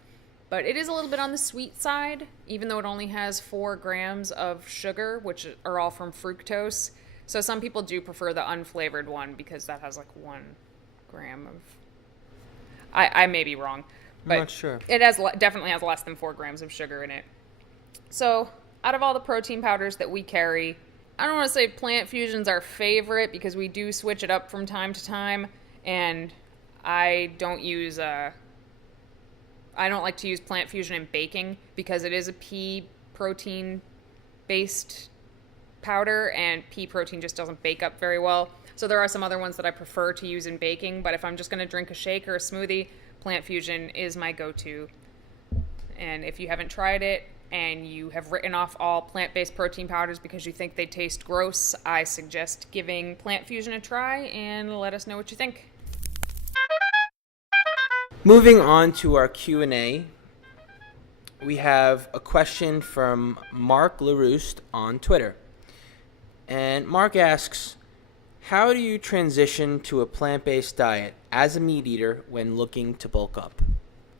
But it is a little bit on the sweet side, even though it only has 4 grams of sugar, which are all from fructose. So some people do prefer the unflavored one because that has like 1 gram of... I may be wrong. But I'm not sure. It definitely has less than 4 grams of sugar in it. So out of all the protein powders that we carry, I don't want to say Plant Fusion's our favorite because we do switch it up from time to time. And I don't like to use Plant Fusion in baking because it is a pea protein based powder and pea protein just doesn't bake up very well. So there are some other ones that I prefer to use in baking, but if I'm just going to drink a shake or a smoothie, Plant Fusion is my go-to. And if you haven't tried it and you have written off all plant-based protein powders because you think they taste gross, I suggest giving Plant Fusion a try and let us know what you think. Moving on to our Q&A, we have a question from Mark LaRouste on Twitter. And Mark asks, how do you transition to a plant-based diet as a meat eater when looking to bulk up?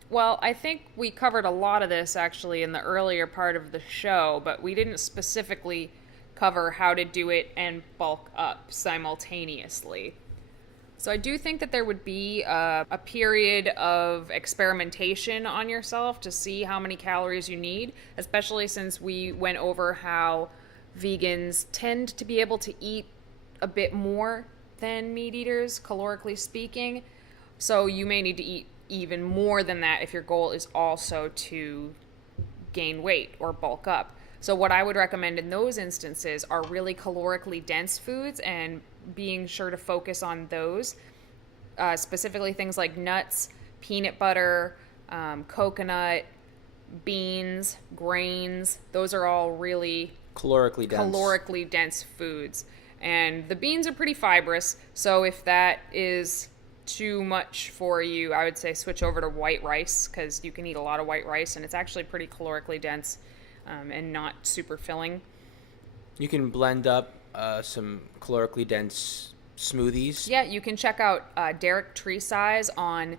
Well, I think we covered a lot of this actually in the earlier part of the show, but we didn't specifically cover how to do it and bulk up simultaneously. So I do think that there would be a period of experimentation on yourself to see how many calories you need, especially since we went over how vegans tend to be able to eat a bit more than meat eaters, calorically speaking. So you may need to eat even more than that if your goal is also to gain weight or bulk up. So what I would recommend in those instances are really calorically dense foods, and being sure to focus on those, specifically things like nuts, peanut butter, coconut, beans, grains. Those are all really calorically dense foods. And the beans are pretty fibrous, so if that is too much for you, I would say switch over to white rice, because you can eat a lot of white rice and it's actually pretty calorically dense and not super filling. You can blend up some calorically dense smoothies. Yeah, you can check out Derek Treesize on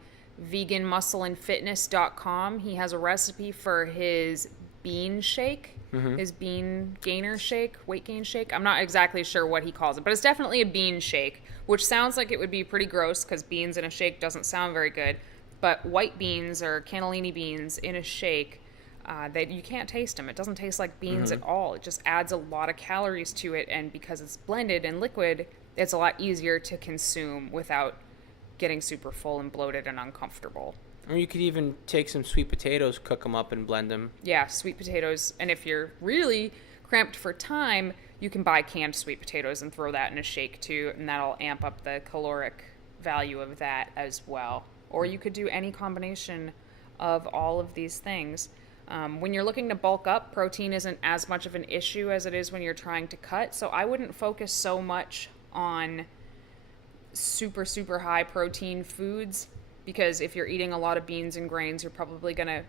veganmuscleandfitness.com. He has a recipe for his bean shake, his bean gainer shake, weight gain shake. I'm not exactly sure what he calls it, but it's definitely a bean shake, which sounds like it would be pretty gross because beans in a shake doesn't sound very good. But white beans or cannellini beans in a shake, that you can't taste them. It doesn't taste like beans at all. It just adds a lot of calories to it, and because it's blended and liquid, it's a lot easier to consume without getting super full and bloated and uncomfortable. Or you could even take some sweet potatoes, cook them up, and blend them. Yeah, sweet potatoes. And if you're really cramped for time, you can buy canned sweet potatoes and throw that in a shake too, and that'll amp up the caloric value of that as well. Or you could do any combination of all of these things. When you're looking to bulk up, protein isn't as much of an issue as it is when you're trying to cut, so I wouldn't focus so much on super, super high protein foods, because if you're eating a lot of beans and grains, you're probably going to,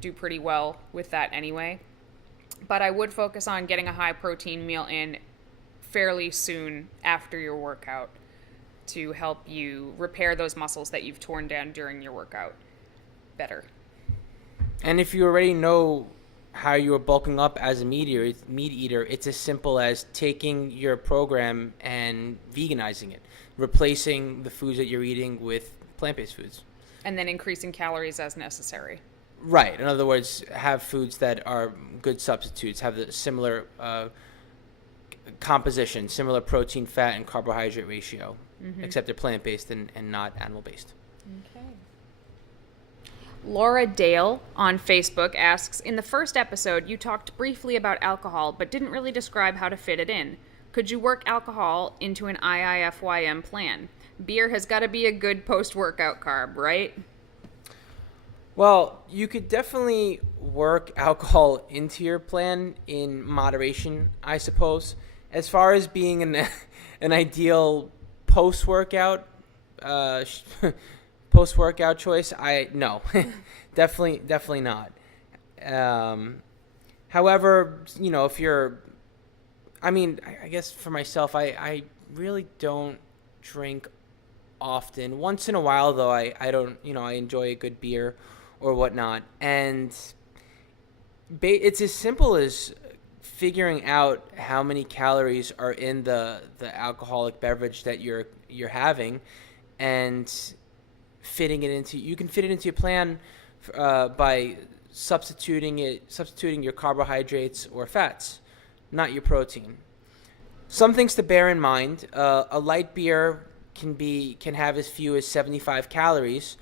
do pretty well with that anyway. But I would focus on getting a high protein meal in fairly soon after your workout to help you repair those muscles that you've torn down during your workout better. And if you already know how you are bulking up as a meat eater, it's as simple as taking your program and veganizing it, replacing the foods that you're eating with plant-based foods. And then increasing calories as necessary. Right. In other words, have foods that are good substitutes, have the similar composition, similar protein, fat, and carbohydrate ratio, except they're plant-based and not animal-based. Okay. Laura Dale on Facebook asks, in the first episode, you talked briefly about alcohol, but didn't really describe how to fit it in. Could you work alcohol into an IIFYM plan? Beer has got to be a good post-workout carb, right? Well, you could definitely work alcohol into your plan in moderation, I suppose. As far as being an ideal post-workout choice, no, definitely not. However, if you're, I guess for myself, I really don't drink often. Once in a while, though, I don't, I enjoy a good beer or whatnot. And it's as simple as figuring out how many calories are in the alcoholic beverage that you're having, and you can fit it into your plan by substituting your carbohydrates or fats, not your protein. Some things to bear in mind: a light beer can have as few as 75 calories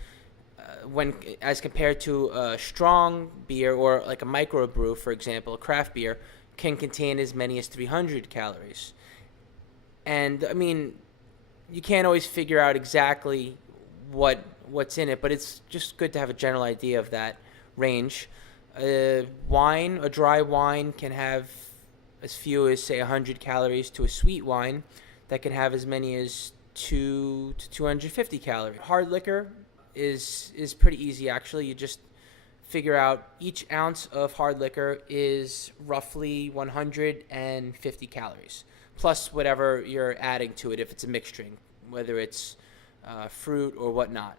when as compared to a strong beer, or like a microbrew, for example, a craft beer can contain as many as 300 calories. And you can't always figure out exactly what's in it, but it's just good to have a general idea of that range. A dry wine can have as few as, say, 100 calories, to a sweet wine that can have as many as 2 to 250 calories. Hard liquor is pretty easy, actually. You just figure out each ounce of hard liquor is roughly 150 calories, plus whatever you're adding to it if it's a mixturing, whether it's fruit or whatnot.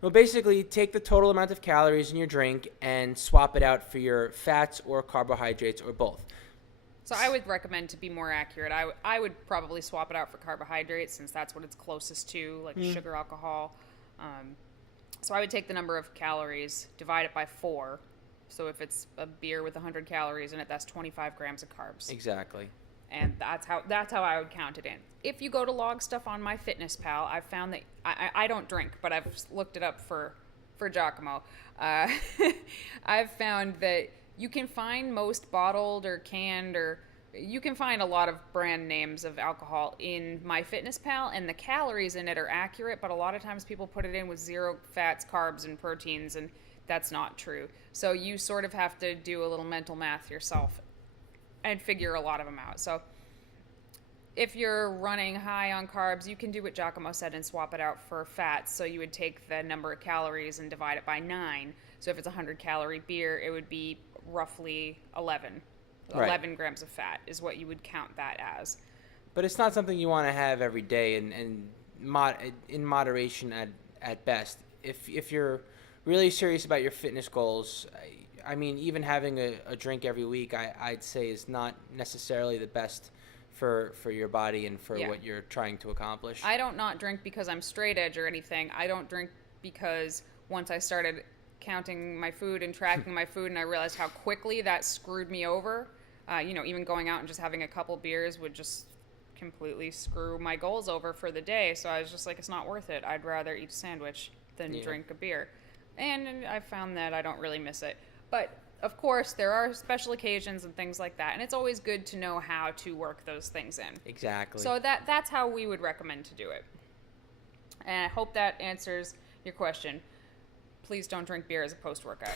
Well, basically, take the total amount of calories in your drink and swap it out for your fats or carbohydrates, or both. So I would recommend, to be more accurate, I would probably swap it out for carbohydrates, since that's what it's closest to, like sugar, alcohol. So I would take the number of calories, divide it by 4, So if it's a beer with 100 calories in it, that's 25 grams of carbs. Exactly. And that's how I would count it in. If you go to log stuff on MyFitnessPal, I've found that I don't drink, but I've looked it up for Giacomo. I've found that you can find most bottled or canned, or you can find a lot of brand names of alcohol in MyFitnessPal, and the calories in it are accurate, but a lot of times people put it in with zero fats, carbs, and proteins, and that's not true. So you sort of have to do a little mental math yourself and figure a lot of them out. So if you're running high on carbs, you can do what Giacomo said and swap it out for fats. So you would take the number of calories and divide it by 9. So if it's a 100-calorie beer, it would be roughly 11. Right. 11 grams of fat is what you would count that as. But it's not something you want to have every day, and in moderation at best. If you're really serious about your fitness goals, I mean, even having a drink every week, I'd say is not necessarily the best for your body and for what you're trying to accomplish. I don't not drink because I'm straight edge or anything. I don't drink because once I started counting my food and tracking my food, and I realized how quickly that screwed me over. Even going out and just having a couple beers would just completely screw my goals over for the day. So I was just like, it's not worth it. I'd rather eat a sandwich than drink a beer. And I found that I don't really miss it. But of course, there are special occasions and things like that, and it's always good to know how to work those things in. Exactly. So that's how we would recommend to do it. And I hope that answers your question. Please don't drink beer as a post-workout.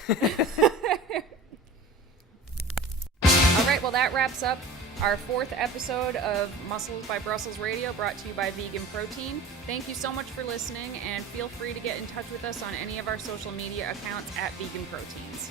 All right, well, that wraps up our 4th episode of Muscles by Brussels Radio, brought to you by Vegan Protein. Thank you so much for listening, and feel free to get in touch with us on any of our social media accounts at Vegan Proteins.